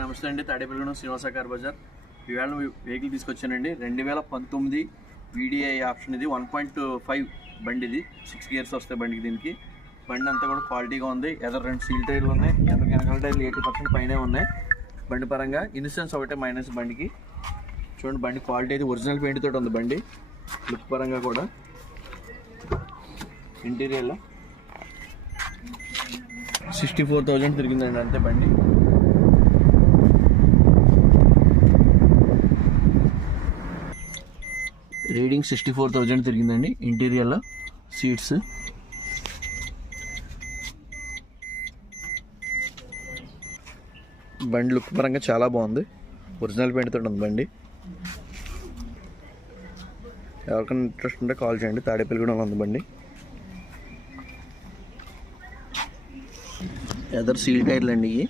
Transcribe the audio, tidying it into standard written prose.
నమస్తే అండి, తాడేపల్లిగూడెం శ్రీనివాస కార్ బజార్. ఈవేళ వెహికల్ తీసుకొచ్చానండి. 2019 VDI ఆప్షన్. ఇది 1.5 బండి. ఇది 6 గేర్స్ వస్తాయి బండికి. దీనికి బండి అంతా కూడా క్వాలిటీగా ఉంది. ఎదర్ 2 సీల్ టైర్లు ఉన్నాయి, వెనకాల టైర్లు 80% పైనే ఉన్నాయి. బండి పరంగా ఇన్సూరెన్స్ ఒకటే మైనస్ బండికి. చూడండి, బండి క్వాలిటీ అయితే ఒరిజినల్ పెయింట్ తోటి ఉంది. బండి లుక్ పరంగా కూడా ఇంటీరియర్లో 64,000 తిరిగిందండి అంతే బండి. రీడింగ్ 64,000 తిరిగిందండి. ఇంటీరియర్లో సీట్స్, బండి లుక్ పరంగా చాలా బాగుంది. ఒరిజినల్ పెయింట్ తోటి ఉంది బండి. ఎవరికైనా ఇంట్రెస్ట్ ఉంటే కాల్ చేయండి. తాడేపల్లిగూడెంలో ఉంది బండి. ఎదర్ సీల్ టైర్లు అండి ఇవి.